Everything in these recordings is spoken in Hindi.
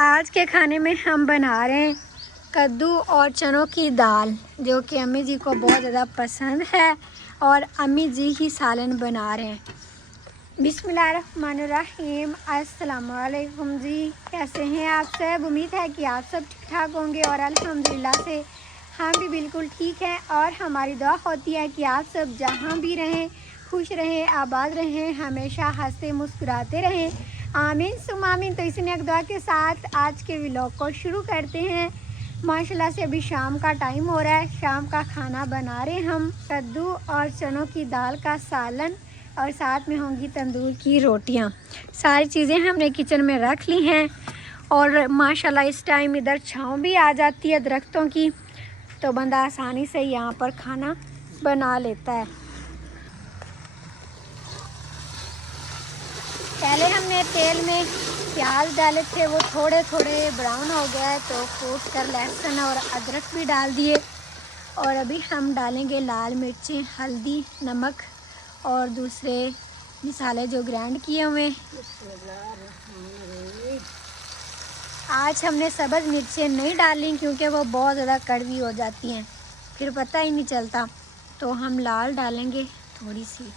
आज के खाने में हम बना रहे हैं कद्दू और चनों की दाल, जो कि अम्मी जी को बहुत ज़्यादा पसंद है और अम्मी जी ही सालन बना रहे हैं। बिस्मिल्लाहिर्रहमानिर्रहीम। अस्सलाम वालेकुम जी, कैसे हैं आप सब? उम्मीद है कि आप सब ठीक ठाक होंगे और अल्हम्दुलिल्लाह से हम भी बिल्कुल ठीक हैं। और हमारी दुआ होती है कि आप सब जहाँ भी रहें खुश रहें, आबाद रहें, हमेशा हंसते मुस्कुराते रहें। आमीन सुम आमीन। तो इसी नेक दुआ के साथ आज के व्लॉग को शुरू करते हैं। माशाल्लाह से अभी शाम का टाइम हो रहा है, शाम का खाना बना रहे हम कद्दू और चनों की दाल का सालन और साथ में होंगी तंदूर की रोटियां। सारी चीज़ें हमने किचन में रख ली हैं और माशाल्लाह इस टाइम इधर छाँव भी आ जाती है दरख्तों की, तो बंदा आसानी से यहाँ पर खाना बना लेता है। पहले हमने तेल में प्याज डाले थे, वो थोड़े थोड़े ब्राउन हो गया है तो कूट कर लहसुन और अदरक भी डाल दिए। और अभी हम डालेंगे लाल मिर्चें, हल्दी, नमक और दूसरे मसाले जो ग्राइंड किए हुए। आज हमने सब्ज़ मिर्चें नहीं डाली क्योंकि वो बहुत ज़्यादा कड़वी हो जाती हैं, फिर पता ही नहीं चलता, तो हम लाल डालेंगे थोड़ी सी।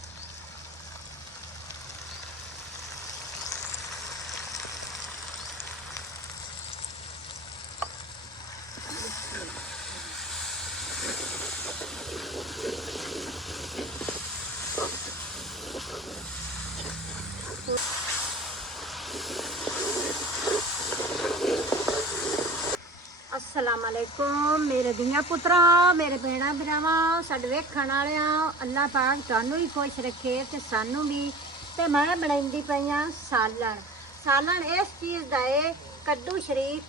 अस्सलामुअलैकुम मेरे दियाँ पुत्रा, मेरे भैणा भरावां, साडे वेखण वालियां। अल्लाह पाक तुहानू भी खुश रखे ते सानू भी। ते मैं बनाई पई हाँ सालन। सालन इस चीज़ का है कद्दू शरीफ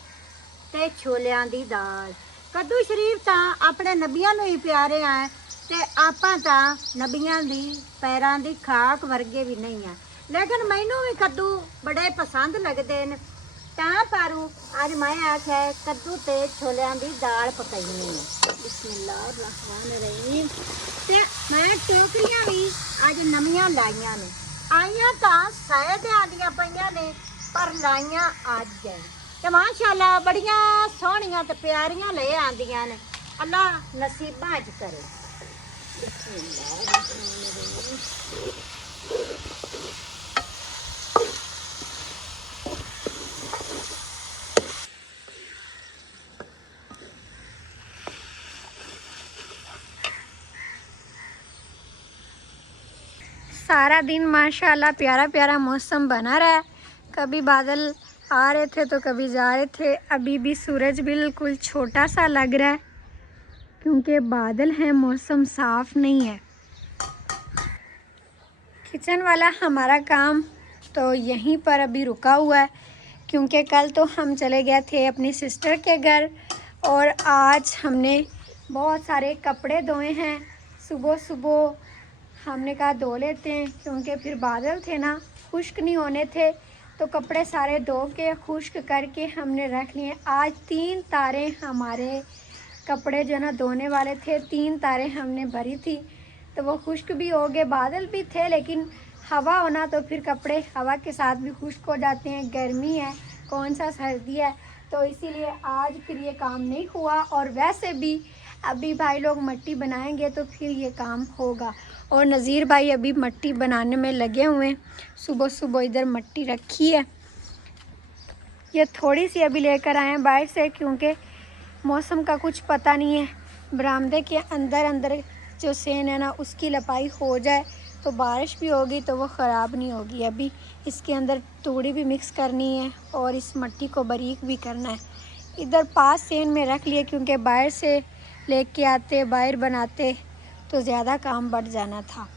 ते छोलियां दी दाल। कद्दू शरीफ तां अपने नबियां नू ही प्यारे हैं ते आपां तां नबियां दी पैरां दी खाक वर्गे भी नहीं है, लेकिन मैनू भी कद्दू बड़े पसंद लगते हैं। तां पारू अज मैं आख्या कद्दू ते छोलियां दी दाल पकाईनी है। बिस्मिल्लाहिर्रहमानिर्रहीम। ते मैं टोकरियां भी अज नवियां लाइयां ने, आइयां तां सै ते आंदियां पईयां ने पर लाइयां अज है ते माशाअल्लाह बड़ियां सोहणियां ते प्यारियां ले आंदियां ने। अल्लाह नसीबां च करे। बिस्मिल्लाहिर्रहमानिर्रहीम। सारा दिन माशाल्लाह प्यारा प्यारा मौसम बना रहा है, कभी बादल आ रहे थे तो कभी जा रहे थे। अभी भी सूरज बिल्कुल छोटा सा लग रहा है क्योंकि बादल हैं, मौसम साफ नहीं है। किचन वाला हमारा काम तो यहीं पर अभी रुका हुआ है क्योंकि कल तो हम चले गए थे अपनी सिस्टर के घर और आज हमने बहुत सारे कपड़े धोए हैं। सुबह सुबह हमने कहा धो लेते हैं क्योंकि फिर बादल थे ना, खुश्क नहीं होने थे, तो कपड़े सारे धो के खुश्क करके हमने रख लिए। आज 3 तारें हमारे कपड़े जो ना धोने वाले थे, 3 तारें हमने भरी थी, तो वो खुश्क भी हो गए। बादल भी थे लेकिन हवा होना तो फिर कपड़े हवा के साथ भी खुश्क हो जाते हैं। गर्मी है, कौन सा सर्दी है, तो इसीलिए आज फिर ये काम नहीं हुआ। और वैसे भी अभी भाई लोग मट्टी बनाएंगे तो फिर ये काम होगा। और नज़ीर भाई अभी मट्टी बनाने में लगे हुए हैं। सुबह सुबह इधर मट्टी रखी है, ये थोड़ी सी अभी लेकर आए हैं बाहर से क्योंकि मौसम का कुछ पता नहीं है। बरामदे के अंदर अंदर जो सेन है ना उसकी लपाई हो जाए तो बारिश भी होगी तो वो ख़राब नहीं होगी। अभी इसके अंदर तूड़ी भी मिक्स करनी है और इस मट्टी को बारीक भी करना है। इधर पास सेन में रख लिए क्योंकि बाहर से लेके आते बाहर बनाते तो ज़्यादा काम बढ़ जाना था।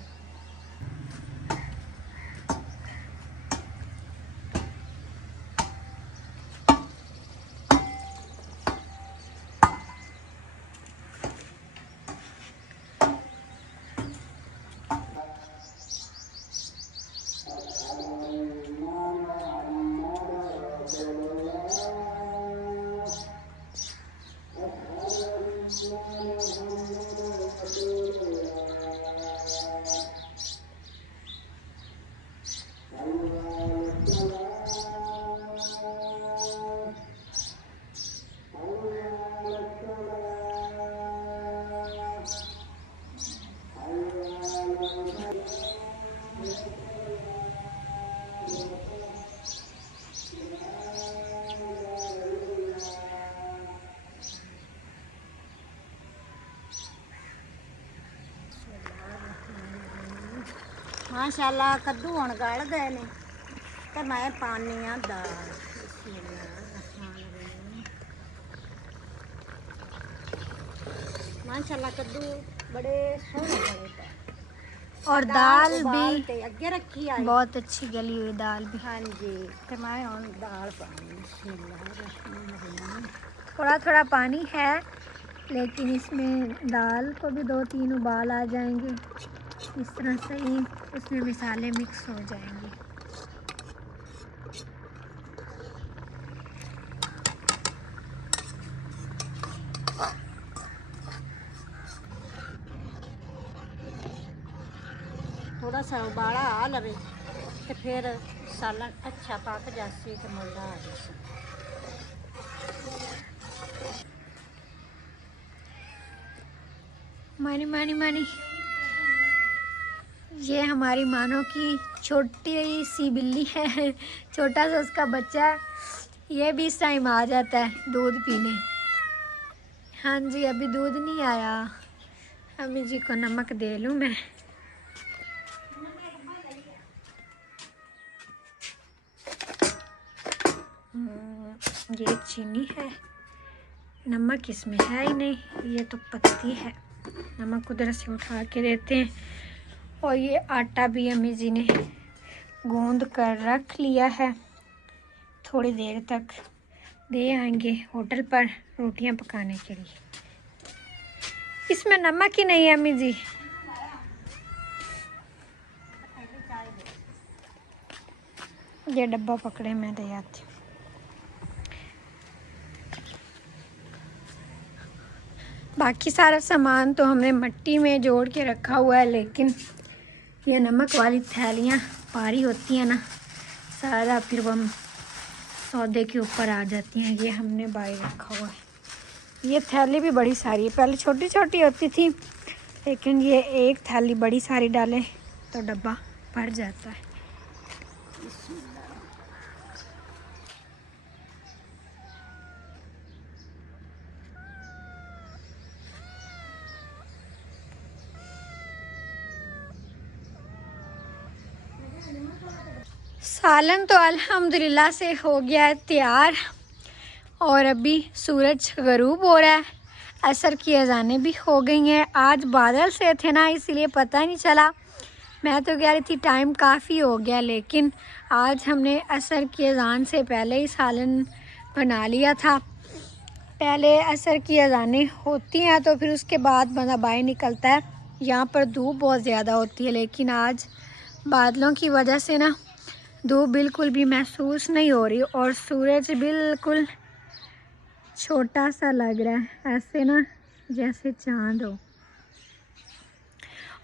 माशाल्लाह कद्दू हुण गल गए ने ते मैं पानी आ दाल। माशाल्लाह कद्दू बड़े सोहने बड़े पे और दाल उबाल भी ते अगे रखी आई। बहुत अच्छी गली हुई दाल भी। हाँ जी, तो मैं हुण दाल पानी। बिस्मिल्लाह। थोड़ा थोड़ा पानी है, लेकिन इसमें दाल को भी 2-3 उबाल आ जाएंगे। इस तरह से ही उसमें मसाले मिक्स हो जाएंगे। थोड़ा सा उबाला आ लवे तो फिर सालन अच्छा पक जासी तो मुल्ला आ जासी। मानी मानी मानी, ये हमारी मानो की छोटी सी बिल्ली है, छोटा सा उसका बच्चा है। ये भी इस टाइम आ जाता है दूध पीने। हाँ जी, अभी दूध नहीं आया। अम्मी जी को नमक दे लूँ मैं। ये चीनी है, नमक इसमें है ही नहीं, ये तो पत्ती है। नमक उधर से उठा के देते हैं। और ये आटा भी अम्मी जी ने गूंद कर रख लिया है, थोड़ी देर तक दे आएंगे होटल पर रोटियां पकाने के लिए। इसमें नमक ही नहीं है अम्मी जी। ये डब्बा पकड़े, मैं दे आती हूँ। बाकी सारा सामान तो हमने मिट्टी में जोड़ के रखा हुआ है, लेकिन ये नमक वाली थैलियाँ भारी होती हैं ना, सारा फिर वो सौदे के ऊपर आ जाती हैं। ये हमने बाहर रखा हुआ है। ये थैली भी बड़ी सारी है, पहले छोटी छोटी होती थी, लेकिन ये एक थैली बड़ी सारी डालें तो डब्बा भर जाता है। सालन तो अल्हम्दुलिल्लाह से हो गया है तैयार, और अभी सूरज गरूब हो रहा है। असर की अज़ानें भी हो गई हैं। आज बादल से थे ना, इसलिए पता नहीं चला। मैं तो कह रही थी टाइम काफ़ी हो गया, लेकिन आज हमने असर की अज़ान से पहले ही सालन बना लिया था। पहले असर की अज़ानें होती हैं तो फिर उसके बाद बंदा बाहर निकलता है। यहाँ पर धूप बहुत ज़्यादा होती है, लेकिन आज बादलों की वजह से ना धूप बिल्कुल भी महसूस नहीं हो रही, और सूरज बिल्कुल छोटा सा लग रहा है, ऐसे ना जैसे चांद हो।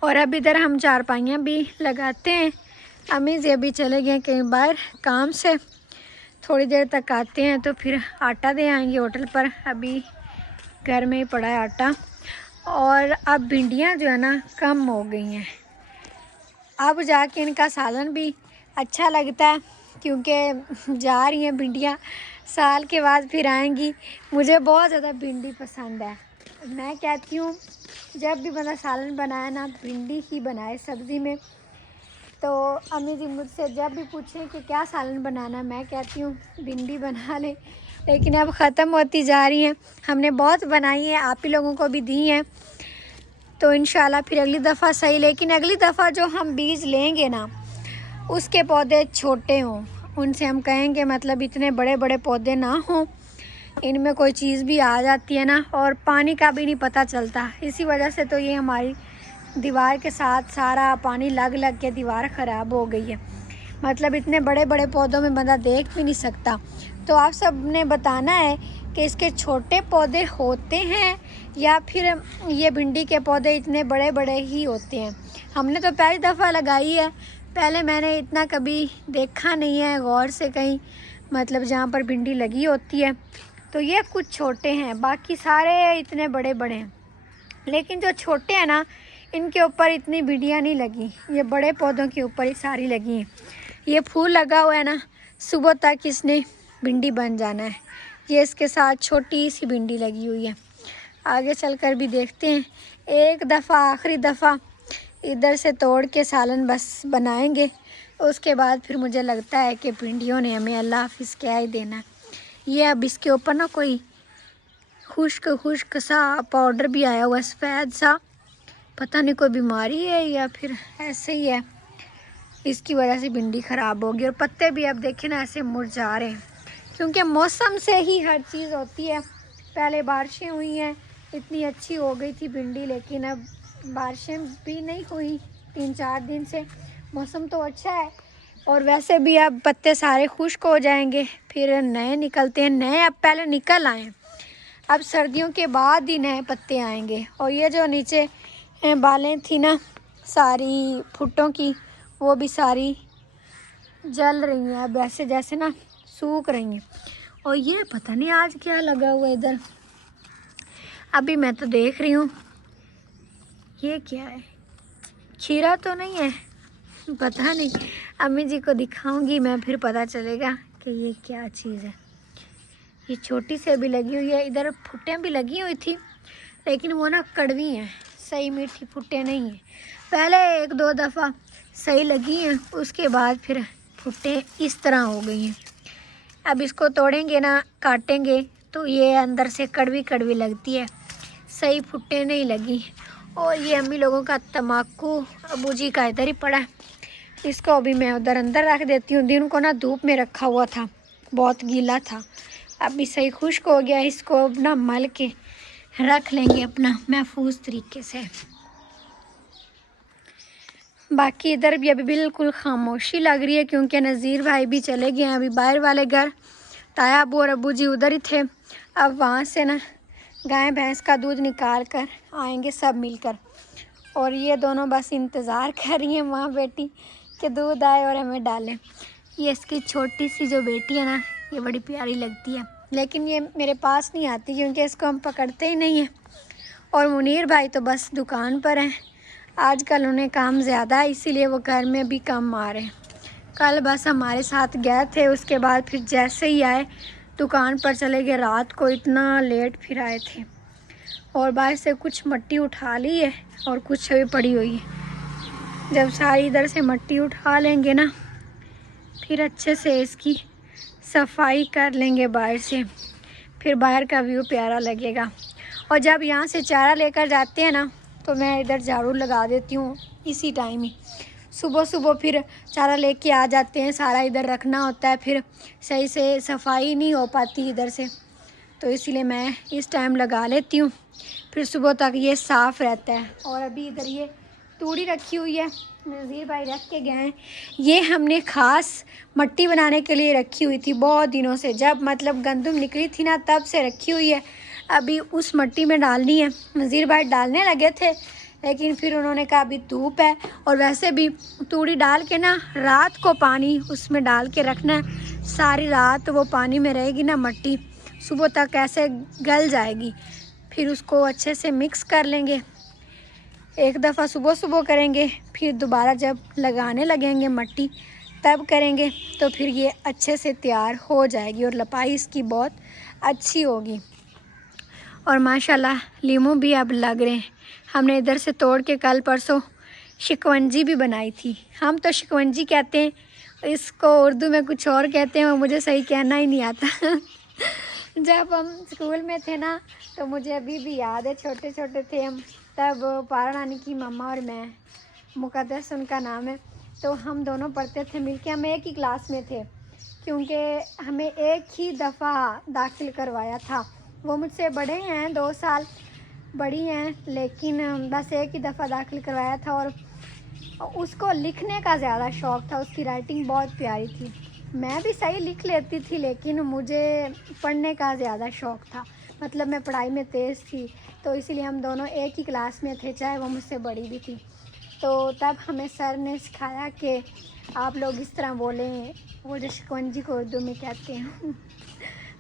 और अब इधर हम चारपाइयाँ भी लगाते हैं। अम्मी जी अभी चले गए कहीं बाहर काम से, थोड़ी देर तक आते हैं तो फिर आटा दे आएंगे होटल पर। अभी घर में ही पड़ा है आटा। और अब भिंडियाँ जो है ना कम हो गई हैं, अब जाके इनका सालन भी अच्छा लगता है, क्योंकि जा रही हैं भिंडियाँ, साल के बाद फिर आएंगी। मुझे बहुत ज़्यादा भिंडी पसंद है। मैं कहती हूँ जब भी बंदा सालन बनाए ना, भिंडी ही बनाए सब्ज़ी में। तो अम्मी जी मुझसे जब भी पूछें कि क्या सालन बनाना, मैं कहती हूँ भिंडी बना लें। लेकिन अब ख़त्म होती जा रही हैं। हमने बहुत बनाई है, आप ही लोगों को भी दी हैं, तो इंशाल्लाह फिर अगली दफ़ा सही। लेकिन अगली दफ़ा जो हम बीज लेंगे ना, उसके पौधे छोटे हों। उनसे हम कहेंगे मतलब इतने बड़े बड़े पौधे ना हों, इनमें कोई चीज़ भी आ जाती है ना, और पानी का भी नहीं पता चलता। इसी वजह से तो ये हमारी दीवार के साथ सारा पानी लग लग के दीवार ख़राब हो गई है। मतलब इतने बड़े बड़े पौधों में बंदा देख भी नहीं सकता। तो आप सब ने बताना है कि इसके छोटे पौधे होते हैं या फिर ये भिंडी के पौधे इतने बड़े बड़े ही होते हैं। हमने तो पहली दफ़ा लगाई है, पहले मैंने इतना कभी देखा नहीं है गौर से कहीं, मतलब जहाँ पर भिंडी लगी होती है। तो ये कुछ छोटे हैं, बाकी सारे इतने बड़े बड़े हैं। लेकिन जो छोटे हैं ना, इनके ऊपर इतनी भिंडियाँ नहीं लगी, ये बड़े पौधों के ऊपर ही सारी लगी हैं। ये फूल लगा हुआ है ना, सुबह तक इसने भिंडी बन जाना है। ये इसके साथ छोटी सी भिंडी लगी हुई है। आगे चलकर भी देखते हैं। एक दफ़ा आखिरी दफ़ा इधर से तोड़ के सालन बस बनाएंगे। उसके बाद फिर मुझे लगता है कि भिंडियों ने हमें अल्लाह हाफिज़ क्या ही देना। ये अब इसके ऊपर ना कोई खुश्क खुश्क सा पाउडर भी आया हुआ सफ़ेद सा, पता नहीं कोई बीमारी है या फिर ऐसे ही है, इसकी वजह से भिंडी ख़राब होगी। और पत्ते भी अब देखें ना ऐसे मुरझा रहे हैं, क्योंकि मौसम से ही हर चीज़ होती है। पहले बारिशें हुई हैं, इतनी अच्छी हो गई थी भिंडी, लेकिन अब बारिशें भी नहीं हुई 3-4 दिन से। मौसम तो अच्छा है और वैसे भी अब पत्ते सारे खुश्क हो जाएंगे, फिर नए निकलते हैं। नए अब पहले निकल आए, अब सर्दियों के बाद ही नए पत्ते आएंगे। और ये जो नीचे बालें थी ना सारी भुट्टों की, वो भी सारी जल रही हैं अब, ऐसे जैसे ना सूख रही हैं। और ये पता नहीं आज क्या लगा हुआ इधर, अभी मैं तो देख रही हूँ ये क्या है, खीरा तो नहीं है, पता नहीं, अम्मी जी को दिखाऊंगी मैं, फिर पता चलेगा कि ये क्या चीज़ है। ये छोटी से भी लगी हुई है, इधर भुट्टें भी लगी हुई थी, लेकिन वो ना कड़वी हैं, सही मीठी भुट्टें नहीं हैं। पहले 1-2 दफ़ा सही लगी हैं, उसके बाद फिर भुट्टें इस तरह हो गई हैं। अब इसको तोड़ेंगे ना, काटेंगे तो ये अंदर से कड़वी कड़वी लगती है, सही भुट्टें नहीं लगी। और ये अम्मी लोगों का तम्बाकू अबू जी का इधर ही पड़ा है, इसको अभी मैं उधर अंदर रख देती हूँ। दिन को ना धूप में रखा हुआ था, बहुत गीला था, अभी सही खुश्क हो गया। इसको ना मल के रख लेंगे अपना महफूज तरीके से। बाकी इधर भी अभी बिल्कुल खामोशी लग रही है, क्योंकि नज़ीर भाई भी चले गए हैं अभी बाहर वाले घर, ताया अबू और अबू जी उधर ही थे। अब वहाँ से ना गाय भैंस का दूध निकाल कर आएंगे सब मिलकर, और ये दोनों बस इंतज़ार कर रही हैं वहाँ बेटी कि दूध आए और हमें डालें। ये इसकी छोटी सी जो बेटी है ना, ये बड़ी प्यारी लगती है, लेकिन ये मेरे पास नहीं आती क्योंकि इसको हम पकड़ते ही नहीं हैं। और मुनीर भाई तो बस दुकान पर हैं, आजकल उन्हें काम ज़्यादा है, इसीलिए वो घर में भी कम आ रहे हैं। कल बस हमारे साथ गए थे, उसके बाद फिर जैसे ही आए दुकान पर चले गए, रात को इतना लेट फिर आए थे। और बाहर से कुछ मिट्टी उठा ली है और कुछ अभी पड़ी हुई है। जब सारी इधर से मिट्टी उठा लेंगे ना, फिर अच्छे से इसकी सफाई कर लेंगे बाहर से, फिर बाहर का व्यू प्यारा लगेगा। और जब यहाँ से चारा लेकर जाते हैं ना, तो मैं इधर झाड़ू लगा देती हूँ इसी टाइम ही। सुबह सुबह फिर चारा लेके आ जाते हैं, सारा इधर रखना होता है, फिर सही से सफाई नहीं हो पाती इधर से, तो इसीलिए मैं इस टाइम लगा लेती हूँ, फिर सुबह तक ये साफ़ रहता है। और अभी इधर ये तूड़ी रखी हुई है, नज़ीर भाई रख के गए हैं। ये हमने ख़ास मट्टी बनाने के लिए रखी हुई थी बहुत दिनों से, जब मतलब गंदम निकली थी ना तब से रखी हुई है। अभी उस मट्टी में डालनी है। नज़ीर भाई डालने लगे थे, लेकिन फिर उन्होंने कहा अभी धूप है, और वैसे भी तूड़ी डाल के ना रात को पानी उसमें डाल के रखना है, सारी रात वो पानी में रहेगी ना मट्टी, सुबह तक ऐसे गल जाएगी। फिर उसको अच्छे से मिक्स कर लेंगे, एक दफ़ा सुबह सुबह करेंगे, फिर दोबारा जब लगाने लगेंगे मट्टी तब करेंगे, तो फिर ये अच्छे से तैयार हो जाएगी और लपाई इसकी बहुत अच्छी होगी। और माशाल्लाह लीमू भी अब लग रहे हैं। हमने इधर से तोड़ के कल परसों शिकवंजी भी बनाई थी। हम तो शिकवंजी कहते हैं, इसको उर्दू में कुछ और कहते हैं, वो मुझे सही कहना ही नहीं आता। जब हम स्कूल में थे ना, तो मुझे अभी भी याद है, छोटे छोटे थे हम तब, पारा नानी की मम्मा और मैं, मुकद्दस उनका नाम है, तो हम दोनों पढ़ते थे मिलके। हम एक ही क्लास में थे, क्योंकि हमें एक ही दफ़ा दाखिल करवाया था। वो मुझसे बड़े हैं, 2 साल बड़ी हैं, लेकिन बस एक ही दफ़ा दाखिल करवाया था। और उसको लिखने का ज़्यादा शौक़ था, उसकी राइटिंग बहुत प्यारी थी। मैं भी सही लिख लेती थी, लेकिन मुझे पढ़ने का ज़्यादा शौक़ था, मतलब मैं पढ़ाई में तेज़ थी, तो इसीलिए हम दोनों एक ही क्लास में थे, चाहे वो मुझसे बड़ी भी थी। तो तब हमें सर ने सिखाया कि आप लोग इस तरह बोलें, वो जो शिकवंजी को उर्दू में कहते हैं।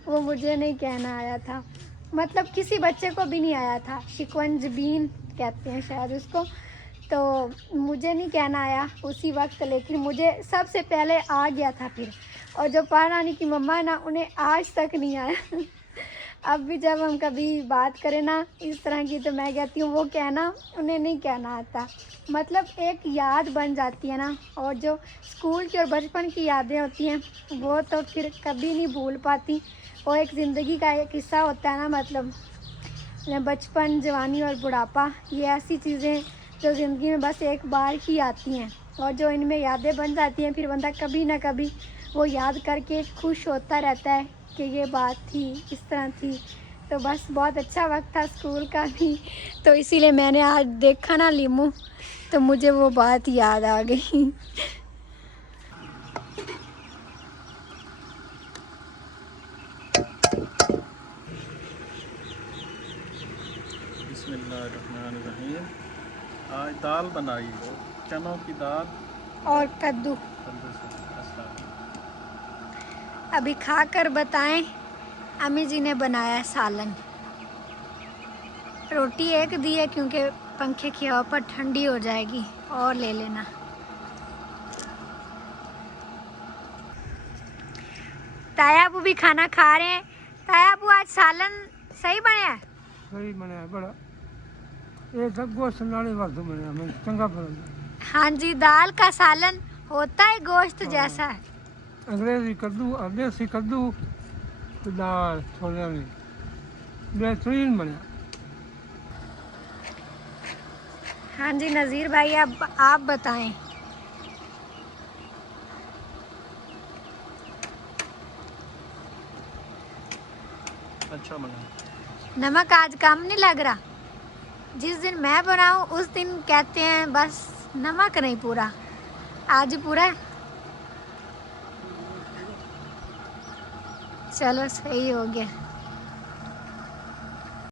वो मुझे नहीं कहना आया था, मतलब किसी बच्चे को भी नहीं आया था, शिकवंज बीन कहते हैं शायद उसको, तो मुझे नहीं कहना आया उसी वक्त, लेकिन मुझे सबसे पहले आ गया था फिर। और जो पारा नानी की मम्मा है ना, उन्हें आज तक नहीं आया। अब भी जब हम कभी बात करें ना इस तरह की, तो मैं कहती हूँ वो कहना उन्हें नहीं कहना आता। मतलब एक याद बन जाती है ना, और जो स्कूल की और बचपन की यादें होती हैं वो तो फिर कभी नहीं भूल पाती। वो एक ज़िंदगी का एक हिस्सा होता है ना। मतलब बचपन, जवानी और बुढ़ापा, ये ऐसी चीज़ें जो ज़िंदगी में बस एक बार ही आती हैं, और जो इनमें यादें बन जाती हैं फिर बंदा कभी ना कभी वो याद करके खुश होता रहता है कि ये बात थी, इस तरह थी। तो बस बहुत अच्छा वक्त था स्कूल का भी, तो इसीलिए मैंने आज देखा ना लीमू, तो मुझे वो बात याद आ गई। बिस्मिल्लाहिर्रहमानिर्रहीम। आज दाल बनाई, चनों की दाल और कद्दू। कद्दू से। अभी खा कर बताएं, अम्मी जी ने बनाया सालन। रोटी एक दी है क्योंकि पंखे की हवा पर ठंडी हो जाएगी, और ले लेना। ताया अबू भी खाना खा रहे हैं। ताया अबू आज सालन सही बने है? सही बनया बड़ा, ये सब गोश्त नाले वास्तु बनया, मैं चंगा बना। हाँ जी, दाल का सालन होता है गोश्त जैसा है। अंग्रेजी कद्दू और देसी कद्दू की दाल छोले में बेहतरीन बनया। हाँ जी नज़ीर भाई, अब आप बताएं। अच्छा बना। नमक आज कम नहीं लग रहा? जिस दिन मैं बनाऊं उस दिन कहते हैं बस नमक नहीं पूरा, आज पूरा है। चलो सही हो गया।